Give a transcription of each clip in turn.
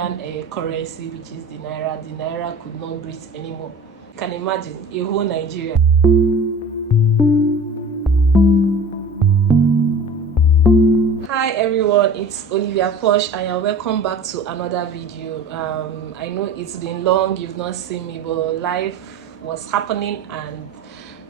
currency, which is the naira. The naira could not breathe anymore. You can imagine a whole Nigeria. Hi everyone, it's Olivia Posh and you're welcome back to another video. I know it's been long, you've not seen me, but life was happening and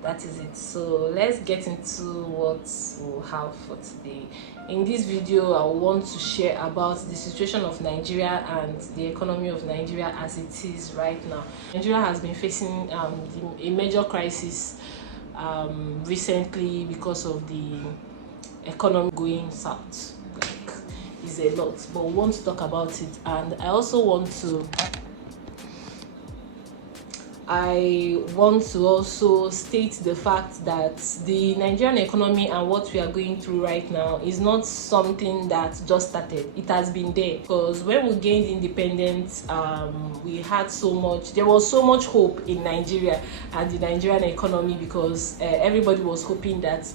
that is it. So let's get into what we'll have for today. In this video, I want to share about the situation of Nigeria and the economy of Nigeria as it is right now. Nigeria has been facing a major crisis recently because of the economy going south. Like, is a lot, but we want to talk about it. And I also want to also state the fact that the Nigerian economy and what we are going through right now is not something that just started. It has been there, because when we gained independence, there was so much hope in Nigeria and the Nigerian economy, because everybody was hoping that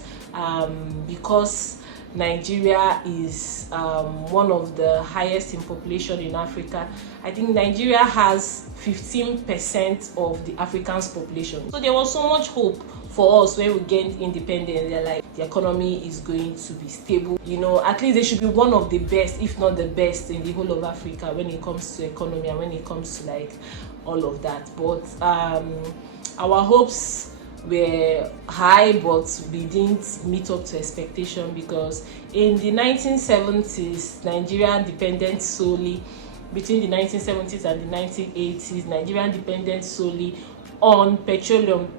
because Nigeria is one of the highest in population in Africa. I think Nigeria has 15% of the African's population. So there was so much hope for us when we gained independence. They're like, the economy is going to be stable. You know, at least they should be one of the best, if not the best, in the whole of Africa when it comes to economy and when it comes to like all of that. But our hopes were high, but we didn't meet up to expectation, because in the 1970s, Nigeria depended solely, between the 1970s and the 1980s, Nigeria depended solely on petroleum,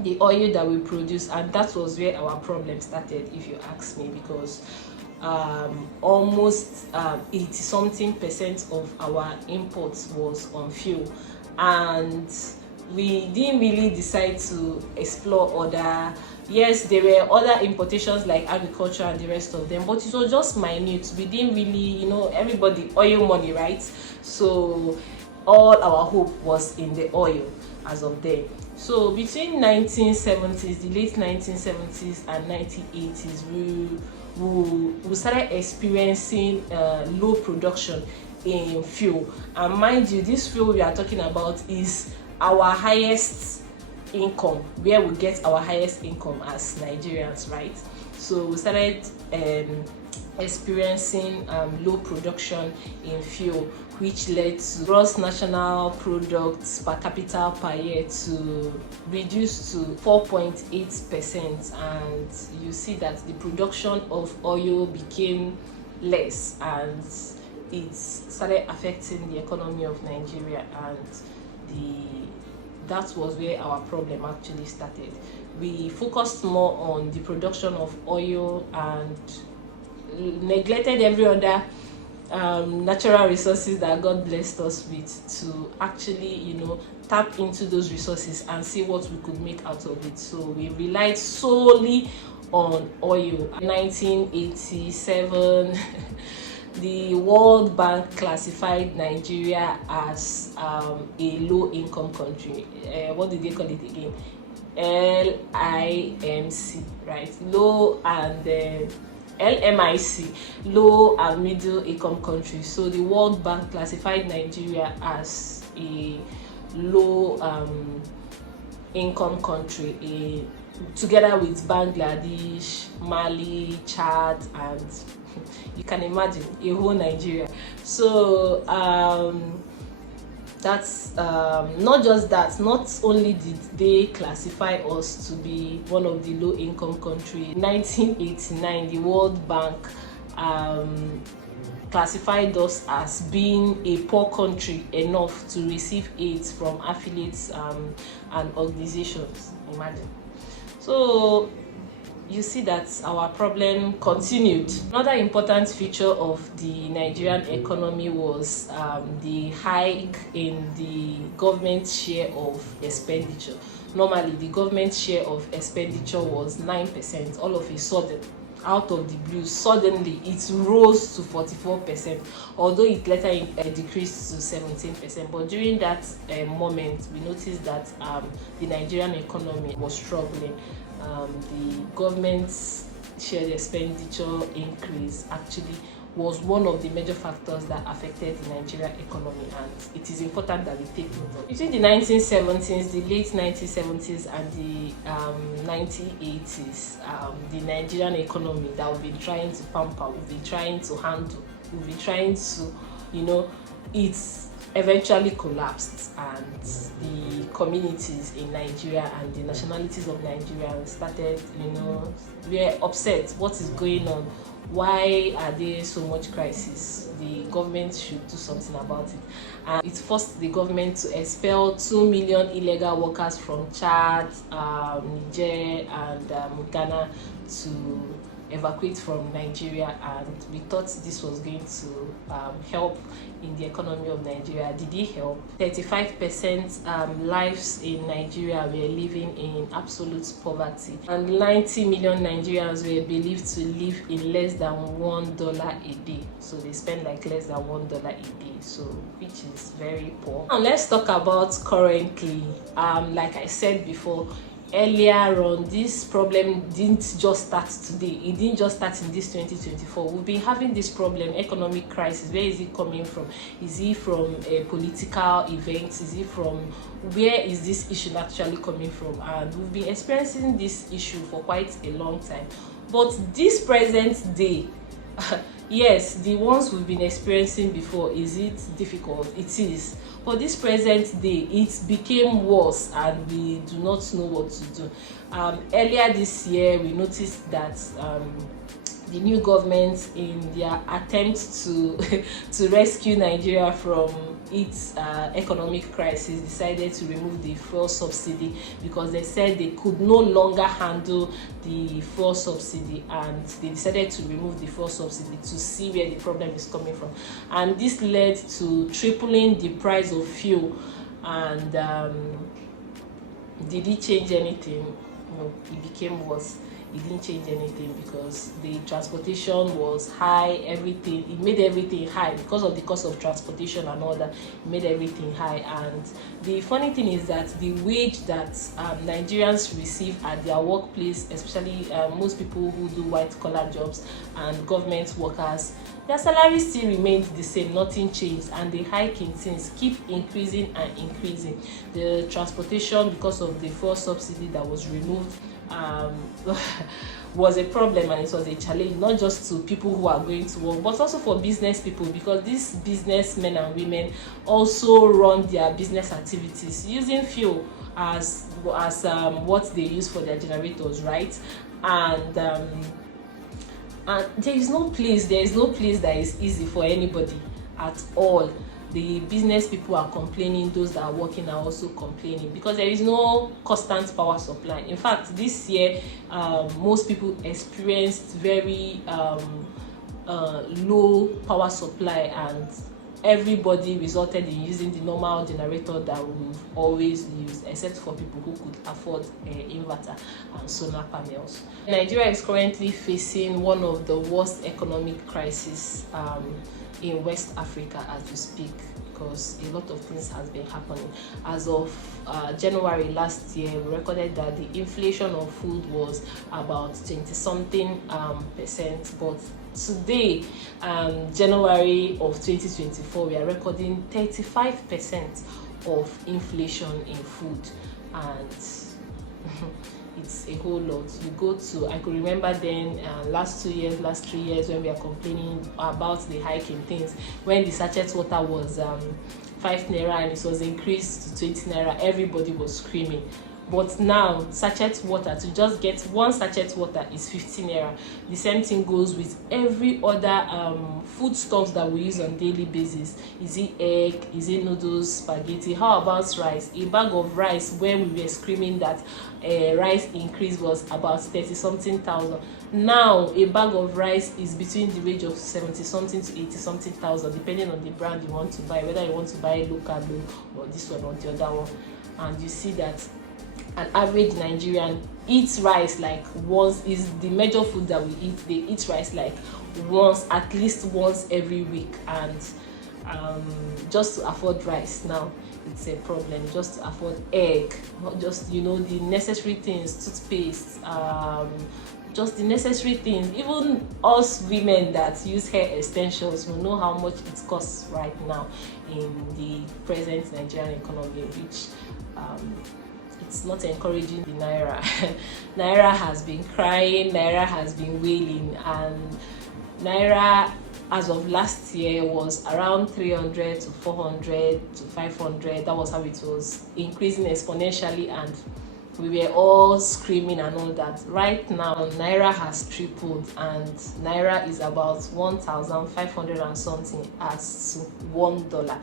the oil that we produce, and that was where our problem started, if you ask me, because almost 80-something% of our imports was on fuel, and we didn't really decide to explore other. Yes, there were other importations like agriculture and the rest of them, but it was just minute. We didn't really, you know, everybody oil money, right? So all our hope was in the oil as of then. So between 1970s, the late 1970s and 1980s, we started experiencing low production in fuel. And mind you, this fuel we are talking about is our highest income, where we get our highest income as Nigerians, right? So we started experiencing low production in fuel, which led to gross national products per capita per year to reduce to 4.8%, and you see that the production of oil became less, and it started affecting the economy of Nigeria, and that was where our problem actually started. We focused more on the production of oil and neglected every other natural resources that God blessed us with, to actually, you know, tap into those resources and see what we could make out of it. So we relied solely on oil. 1987 the World Bank classified Nigeria as a low-income country. What did they call it again? LIMC, right? Low and LMIC, low and middle income country. So the World Bank classified Nigeria as a low income country, together with Bangladesh, Mali, Chad, and you can imagine a whole Nigeria. So that's not just that. Not only did they classify us to be one of the low-income countries, in 1989 the World Bank classified us as being a poor country enough to receive aid from affiliates and organizations. Imagine. So you see that our problem continued. Another important feature of the Nigerian economy was the hike in the government share of expenditure. Normally, the government share of expenditure was 9%. All of a sudden, out of the blue, suddenly it rose to 44%, although it later decreased to 17%. But during that moment, we noticed that the Nigerian economy was struggling. The government's shared expenditure increase actually was one of the major factors that affected the Nigerian economy, and it is important that we take note of. Between the 1970s, the late 1970s, and the 1980s, the Nigerian economy that we've been trying to pamper, we've been trying to handle, we've been trying to, it's eventually collapsed, and the communities in Nigeria and the nationalities of Nigeria started, were upset. What is going on? Why are there so much crisis? The government should do something about it. And it forced the government to expel 2 million illegal workers from Chad, Niger, and Ghana to evacuate from Nigeria, and we thought this was going to help in the economy of Nigeria. Did it help? 35% lives in Nigeria were living in absolute poverty, and 90 million Nigerians were believed to live in less than $1 a day. So they spend like less than $1 a day, so which is very poor. Now let's talk about currently. Like I said before, earlier on, this problem didn't just start today. It didn't just start in this 2024. We've been having this problem, economic crisis. Where is it coming from? Is it from a political event? Is it from, where is this issue actually coming from? And we've been experiencing this issue for quite a long time. But this present day, yes, the ones we've been experiencing before, is it difficult? It is. But this present day, it became worse, and we do not know what to do. Earlier this year, we noticed that the new government, in their attempt to to rescue Nigeria from its economic crisis, decided to remove the fuel subsidy, because they said they could no longer handle the fuel subsidy, and they decided to remove the fuel subsidy to see where the problem is coming from. And this led to tripling the price of fuel. And did it change anything? No, it became worse. It didn't change anything, because the transportation was high, everything, it made everything high because of the cost of transportation and all that. It made everything high. And the funny thing is that the wage that Nigerians receive at their workplace, especially most people who do white collar jobs and government workers, their salaries still remained the same, nothing changed, and the hiking things keep increasing and increasing. The transportation, because of the fuel subsidy that was removed, was a problem, and it was a challenge, not just to people who are going to work, but also for business people, because these businessmen and women also run their business activities using fuel as what they use for their generators, right? And there is no place that is easy for anybody at all. The business people are complaining, those that are working are also complaining, because there is no constant power supply. In fact, this year, most people experienced very low power supply, and everybody resulted in using the normal generator that we've always used, except for people who could afford inverter and solar panels. Nigeria is currently facing one of the worst economic crises in West Africa as we speak, because a lot of things has been happening. As of January last year, we recorded that the inflation of food was about 20-something percent, but today, January of 2024, we are recording 35% of inflation in food, and it's a whole lot. You go to, I could remember then, last 3 years when we are complaining about the hiking things, when the sachet water was 5 naira and it was increased to 20 naira, everybody was screaming. But now, sachet water, to just get one sachet water is 15 naira. The same thing goes with every other foodstuffs that we use on daily basis. Is it egg? Is it noodles, spaghetti? How about rice? A bag of rice, when we were screaming that rice increase was about 30-something thousand. Now, a bag of rice is between the range of 70-something to 80-something thousand, depending on the brand you want to buy, whether you want to buy local or this one or the other one. And you see that an average Nigerian eats rice like once, is the major food that we eat. They eat rice like once, at least once every week, and just to afford rice now, it's a problem. Just to afford egg, not just the necessary things, toothpaste, just the necessary things. Even us women that use hair extensions will know how much it costs right now in the present Nigerian economy, which it's not encouraging the naira. Naira has been crying, naira has been wailing, and naira as of last year was around 300 to 400 to 500. That was how it was increasing exponentially, and we were all screaming and all that. Right now naira has tripled, and naira is about 1,500 and something as to $1.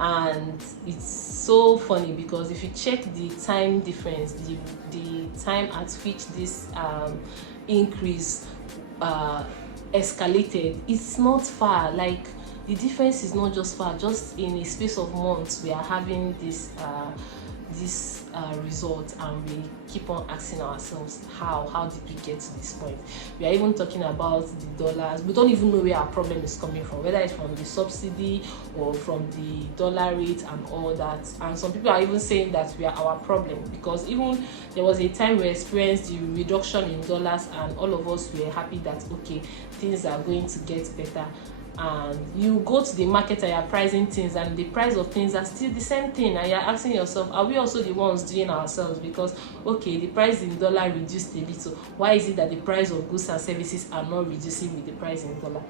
And it's so funny because if you check the time difference, the time at which this increase escalated, it's not far. Like, the difference is not just far, just in a space of months we are having this result, and we keep on asking ourselves, how did we get to this point? We are even talking about the dollars. We don't even know where our problem is coming from, whether it's from the subsidy or from the dollar rate and all that. And some people are even saying that we are our problem, because even there was a time we experienced the reduction in dollars, and all of us were happy that okay, things are going to get better. And you go to the market and you're pricing things, and the price of things are still the same thing, and you're asking yourself, are we also the ones doing ourselves? Because okay, the price in dollar reduced a little, why is it that the price of goods and services are not reducing with the price in dollar?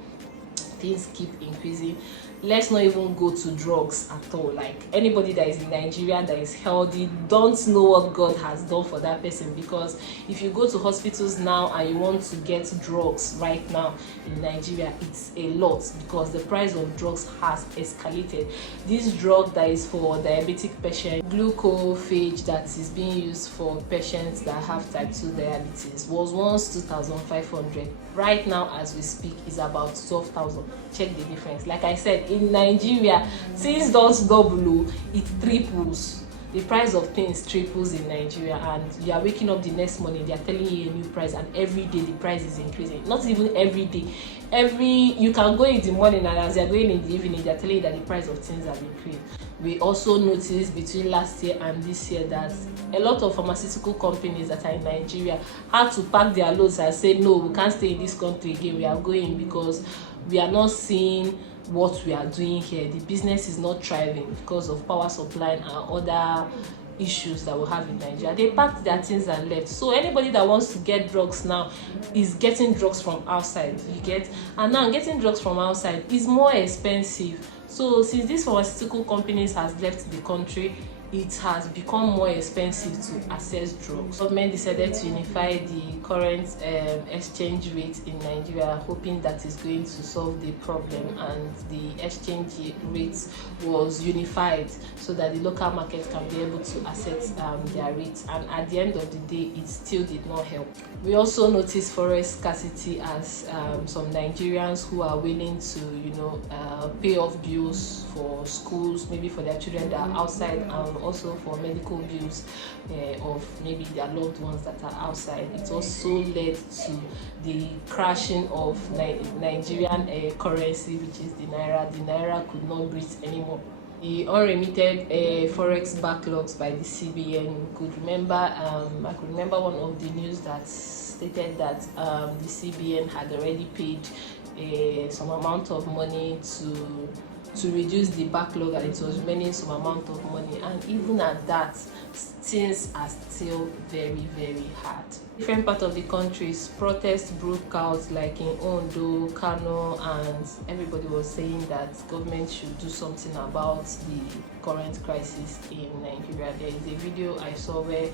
Things keep increasing. Let's not even go to drugs at all. Like, anybody that is in Nigeria that is healthy don't know what God has done for that person, because if you go to hospitals now and you want to get drugs right now in Nigeria, it's a lot, because the price of drugs has escalated. This drug that is for diabetic patients, glucophage, that is being used for patients that have type 2 diabetes, was once 2,500. Right now as we speak is about 12,000. Check the difference. Like I said, in Nigeria, things don't double, it triples. The price of things triples in Nigeria, and you are waking up the next morning, they are telling you a new price, and every day the price is increasing. Not even every day. You can go in the morning, and as you are going in the evening, they are telling you that the price of things have increased. We also noticed between last year and this year that a lot of pharmaceutical companies that are in Nigeria had to pack their loads and say, no, we can't stay in this country again, we are going, because we are not seeing what we are doing here. The business is not thriving because of power supply and other issues that we have in Nigeria. They packed their things and left. So anybody that wants to get drugs now is getting drugs from outside, you get? And now getting drugs from outside is more expensive. So since these pharmaceutical companies has left the country, it has become more expensive to access drugs. Government decided to unify the current exchange rate in Nigeria, hoping that is going to solve the problem, and the exchange rate was unified so that the local market can be able to access their rates. And at the end of the day, it still did not help. We also noticed forex scarcity as some Nigerians who are willing to, pay off bills for schools, maybe for their children that are outside, and also for medical bills of maybe their loved ones that are outside. It also led to the crashing of Nigerian currency, which is the naira. The naira could not breathe anymore. The unremitted forex backlogs by the CBN. Could remember, I could remember one of the news that stated that the CBN had already paid some amount of money to reduce the backlog, and it was remaining some amount of money, and even at that, things are still very, very hard. Different parts of the country, protests broke out, like in Ondo, Kano, and everybody was saying that government should do something about the current crisis in Nigeria. There is a video I saw where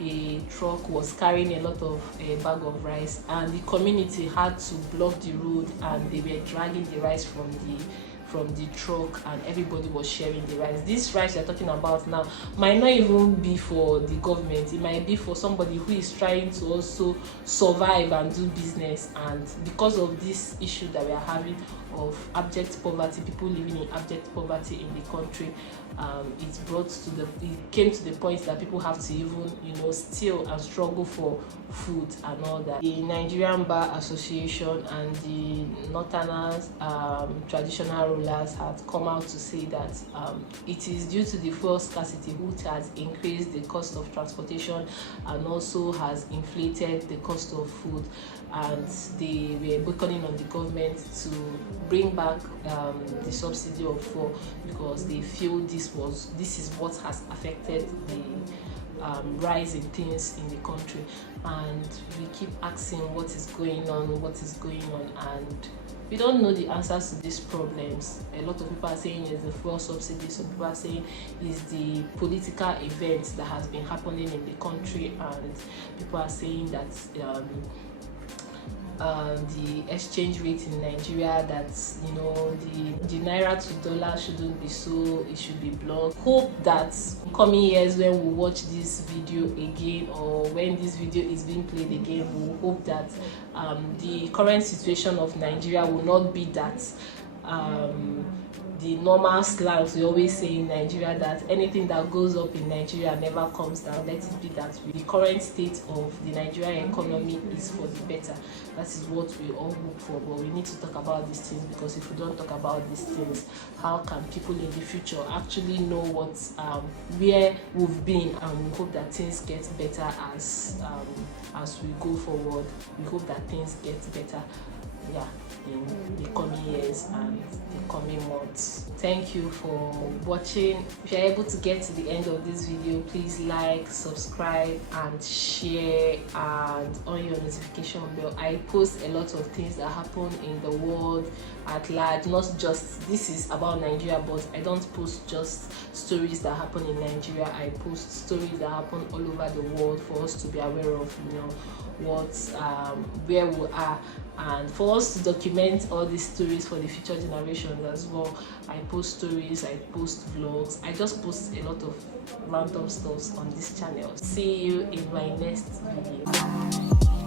a truck was carrying a lot of bag of rice, and the community had to block the road, and they were dragging the rice from the truck, and everybody was sharing the rice. This rice you're talking about now might not even be for the government, it might be for somebody who is trying to also survive and do business. And because of this issue that we are having, of abject poverty, people living in abject poverty in the country. It came to the point that people have to even, steal and struggle for food and all that. The Nigerian Bar Association and the Northerners, traditional rulers, had come out to say that it is due to the fuel scarcity, which has increased the cost of transportation and also has inflated the cost of food, and they were beckoning on the government to bring back the subsidy of fuel, because they feel this is what has affected the rise in things in the country. And we keep asking what is going on, and we don't know the answers to these problems. A lot of people are saying it's the fuel subsidy, some people are saying it's the political events that has been happening in the country, and people are saying that the exchange rate in Nigeria, that the naira to dollar shouldn't be so, it should be blocked. Hope that in coming years, when we watch this video again, or when this video is being played again, we hope that the current situation of Nigeria will not be that the normal slangs we always say in Nigeria, that anything that goes up in Nigeria never comes down. Let it be that the current state of the Nigerian economy is for the better. That is what we all hope for. But we need to talk about these things, because if we don't talk about these things, how can people in the future actually know where we've been? And we hope that things get better as we go forward. We hope that things get better in the coming years and the coming months. Thank you for watching. If you're able to get to the end of this video, please like, subscribe and share, and on your notification bell. I post a lot of things that happen in the world at large, not just this is about Nigeria, but I don't post just stories that happen in Nigeria. I post stories that happen all over the world for us to be aware of where we are, and for us to document all these stories for the future generations as well. I post stories, I post vlogs, I just post a lot of random stuff on this channel. See you in my next video.